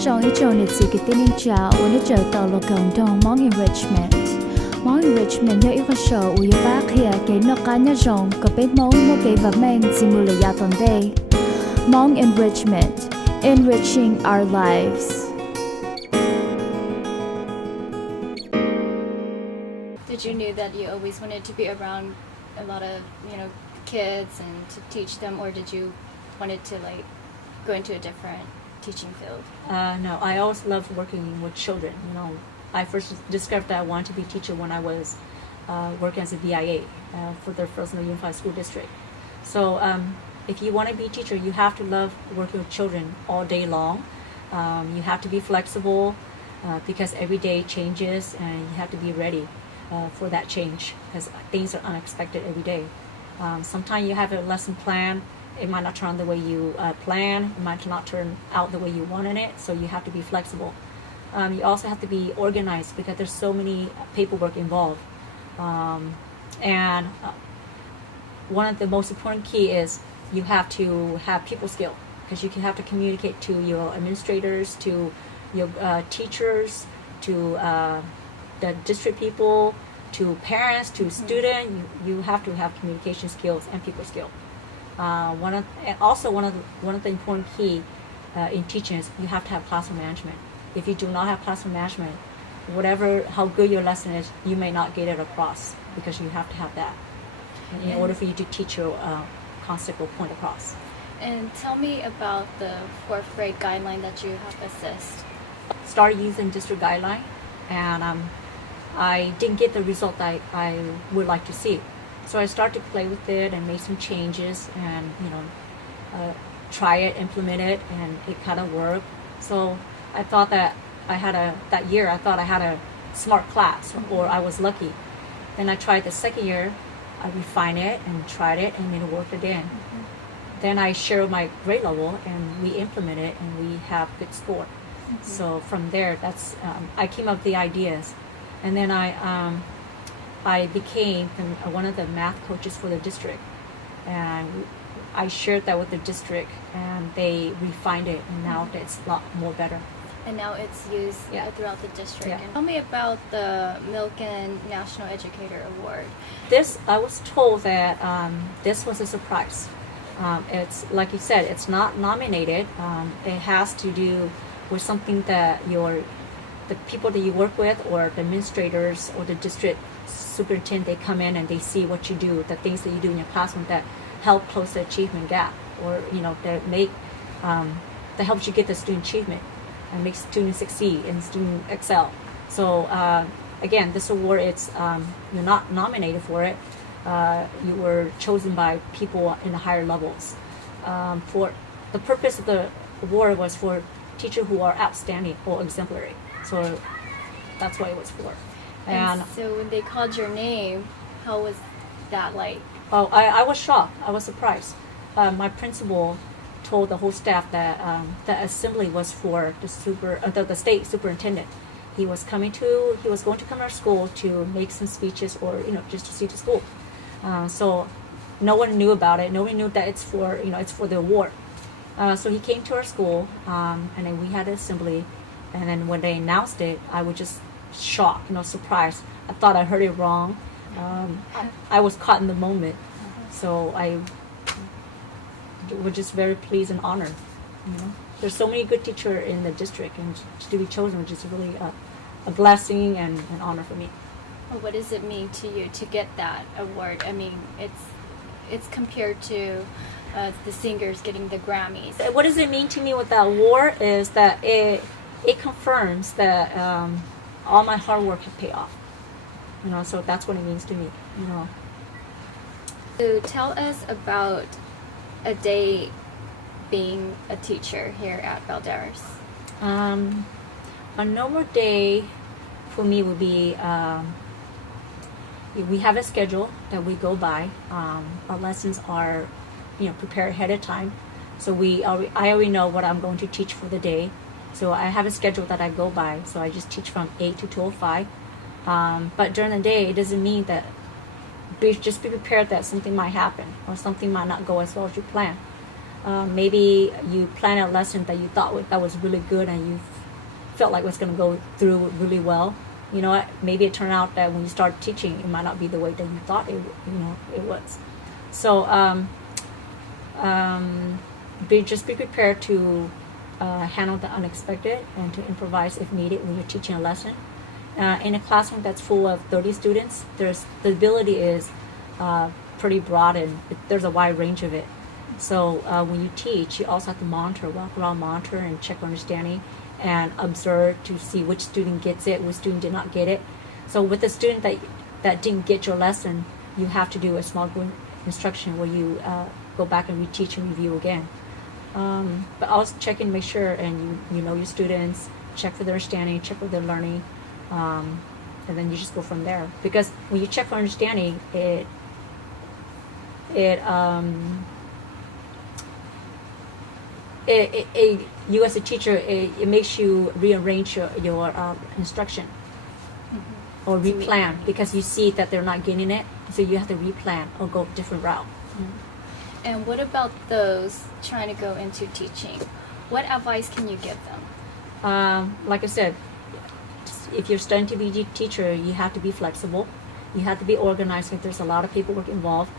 Xiong I chồng nịch cái tin chào uốn chờ tàu lộc cộng đồng Hmong Enrichment. Hmong Enrichment nhớ ít sở uy bác hiện cái nó cá nhớ rong có bên mong một cái vật men simulate tuần đây. Hmong Enrichment, enriching our lives. Did you knew that you always wanted to be around a lot of kids and to teach them, or did you wanted to go into a different teaching field? No, I always loved working with children. I first discovered that I wanted to be a teacher when I was working as a BIA for the Fresno Unified School District. So if you want to be a teacher, you have to love working with children all day long. You have to be flexible because every day changes, and you have to be ready for that change because things are unexpected every day. Sometimes you have a lesson plan. It might not turn out the way you plan. It might not turn out the way you wanted it. So you have to be flexible. You also have to be organized because there's so many paperwork involved. And one of the most important key is you have to have people skill because you can have to communicate to your administrators, to your teachers, to the district people, to parents, to students. You have to have communication skills and people skill. One of the important key in teaching is you have to have classroom management. If you do not have classroom management, how good your lesson is, you may not get it across because you have to have that in order for you to teach your concept or point across. And tell me about the 4th grade guideline that you have assessed. Started using district guideline, and I didn't get the result that I would like to see. So I started to play with it and make some changes and try it, implement it, and it kind of worked. So I thought that that year I thought I had a smart class, or I was lucky. Then I tried the second year, I refined it and tried it, and it worked again. Then I shared my grade level, and we implemented it, and we have good score. So from there, that's I came up with the ideas, and then I became one of the math coaches for the district, and I shared that with the district, and they refined it, and now it's a lot more better. And now it's used throughout the district. Yeah. And tell me about the Milken National Educator Award. This, I was told that this was a surprise. It's like you said, it's not nominated. It has to do with something that the people that you work with, or the administrators, or the district superintendent, they come in and they see what you do, the things that you do in your classroom that help close the achievement gap, or that helps you get the student achievement and makes students succeed and students excel. So again, this award, you're not nominated for it. You were chosen by people in the higher levels. For the purpose of the award was for teachers who are outstanding or exemplary. So that's what it was for. And so when they called your name, how was that like? Oh, I was shocked. I was surprised. My principal told the whole staff that the assembly was for the state superintendent. He was going to come to our school to make some speeches, or just to see the school. So no one knew about it. No one knew that it's for the award. So he came to our school, and then we had an assembly. And then when they announced it, I was just shocked, surprised. I thought I heard it wrong. I was caught in the moment. So I was just very pleased and honored. There's so many good teachers in the district, and to be chosen was just really a blessing and an honor for me. Well, what does it mean to you to get that award? I mean, it's compared to the singers getting the Grammys. What does it mean to me with that award is that it confirms that all my hard work has paid off. So that's what it means to me. So tell us about a day being a teacher here at Valderas. A normal day for me would be we have a schedule that we go by. Our lessons are prepared ahead of time, so I already know what I'm going to teach for the day. So I have a schedule that I go by. So I just teach from 8 to 2:05. But during the day, it doesn't mean that just be prepared that something might happen or something might not go as well as you plan. Maybe you plan a lesson that you thought that was really good and you felt like it was going to go through really well. You know, maybe it turned out that when you start teaching, it might not be the way that you thought it was. So just be prepared to handle the unexpected and to improvise if needed when you're teaching a lesson. In a classroom that's full of 30 students, the ability is pretty broad and there's a wide range of it. So when you teach, you also have to walk around, monitor, and check understanding, and observe to see which student gets it, which student did not get it. So with the student that didn't get your lesson, you have to do a small group instruction where you go back and reteach and review again. But also check in, make sure, and you know your students, check for their understanding, check for their learning, and then you just go from there. Because when you check for understanding, you as a teacher, it makes you rearrange your instruction or replan because you see that they're not getting it, so you have to replan or go a different route. And what about those trying to go into teaching? What advice can you give them? Like I said, if you're studying to be a teacher, you have to be flexible. You have to be organized if there's a lot of paperwork involved.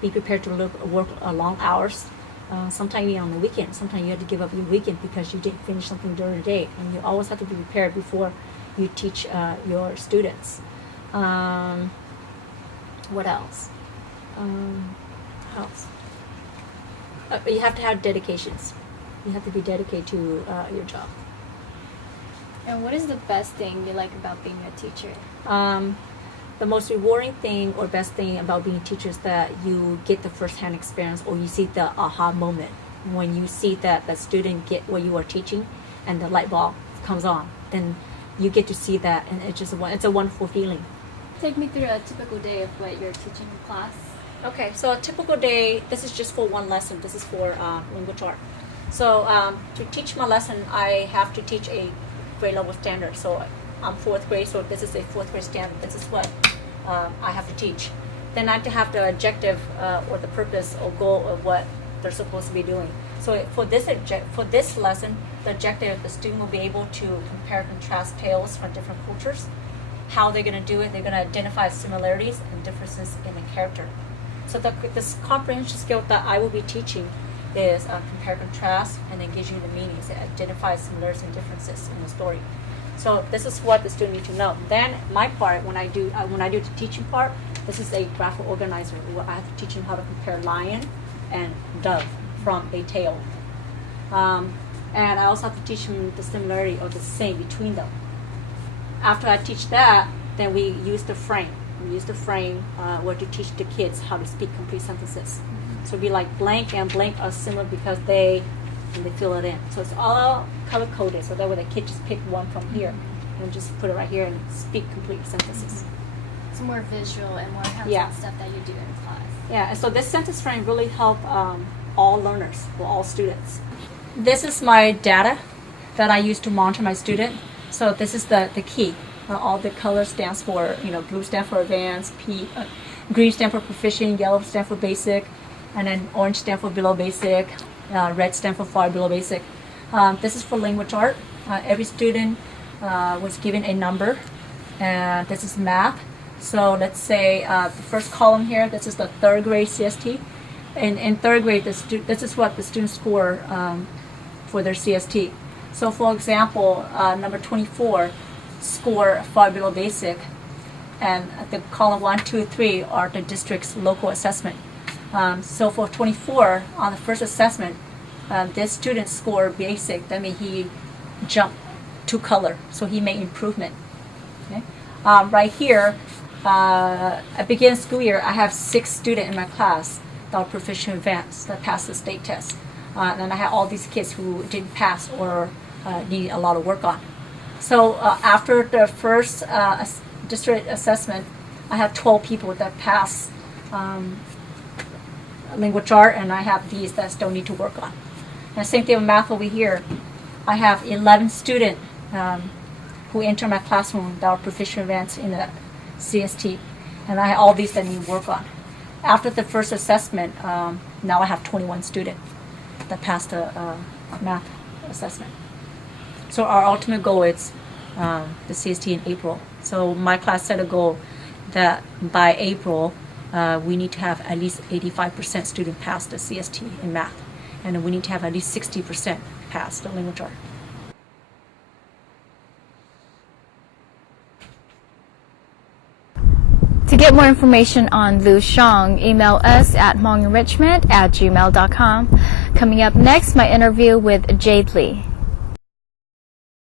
Be prepared to work long hours. Sometimes even on the weekend. Sometimes you have to give up your weekend because you didn't finish something during the day. And you always have to be prepared before you teach your students. What else? You have to have dedications. You have to be dedicated to your job. And what is the best thing you like about being a teacher? The most rewarding thing or best thing about being a teacher is that you get the first-hand experience, or you see the aha moment when you see that the student get what you are teaching and the light bulb comes on. Then you get to see that, and it's a wonderful feeling. Take me through a typical day of what you're teaching in class. Okay, so a typical day, this is just for one lesson. This is for language art. So to teach my lesson, I have to teach a grade level standard. So I'm 4th grade, so this is a 4th grade standard. This is what I have to teach. Then I have to have the objective or the purpose or goal of what they're supposed to be doing. So for this lesson, the objective, the student will be able to compare and contrast tales from different cultures. How they're going to do it, they're going to identify similarities and differences in the character. So this comprehension skill that I will be teaching is compare and contrast, and then gives you the meanings. It identifies similarities and differences in the story. So this is what the student needs to know. Then my part, when I do the teaching part, this is a graphic organizer where I have to teach them how to compare lion and dove from a tale. And I also have to teach them the similarity or the same between them. After I teach that, then we use the frame. We use the frame where to teach the kids how to speak complete sentences. So it'd be like blank and blank are similar because they fill it in. So it's all color coded, so that way the kid just pick one from here and just put it right here and speak complete sentences. It's more visual and more hands-on stuff that you do in class. Yeah, and so this sentence frame really help all learners, or all students. This is my data that I use to monitor my student. So this is the key. All the colors stands for, blue stands for advanced, green stands for proficient, yellow stands for basic, and then orange stands for below basic, red stands for far below basic. This is for language art. Every student was given a number, and this is math. So let's say the first column here, this is the 3rd grade CST. In 3rd grade, this is what the students score for their CST. So for example, number 24 score far below basic, and the column 1, 2, 3 are the district's local assessment. So for 24, on the first assessment, this student scored basic. That means he jumped 2 color, so he made improvement. Okay? Right here, at beginning of school year, I have 6 students in my class that are proficient advanced that passed the state test. And I had all these kids who didn't pass or needed a lot of work on. So after the first district assessment, I have 12 people that pass language art, and I have these that still need to work on. And same thing with math over here. I have 11 students who enter my classroom that are proficient advanced in the CST, and I have all these that need work on. After the first assessment, now I have 21 students that passed the math assessment. So our ultimate goal is the CST in April. So my class set a goal that by April, we need to have at least 85% student pass the CST in math, and we need to have at least 60% pass the language art. To get more information on Lou Xiong, email us at hmongenrichment@gmail.com. Coming up next, my interview with Jade Lee.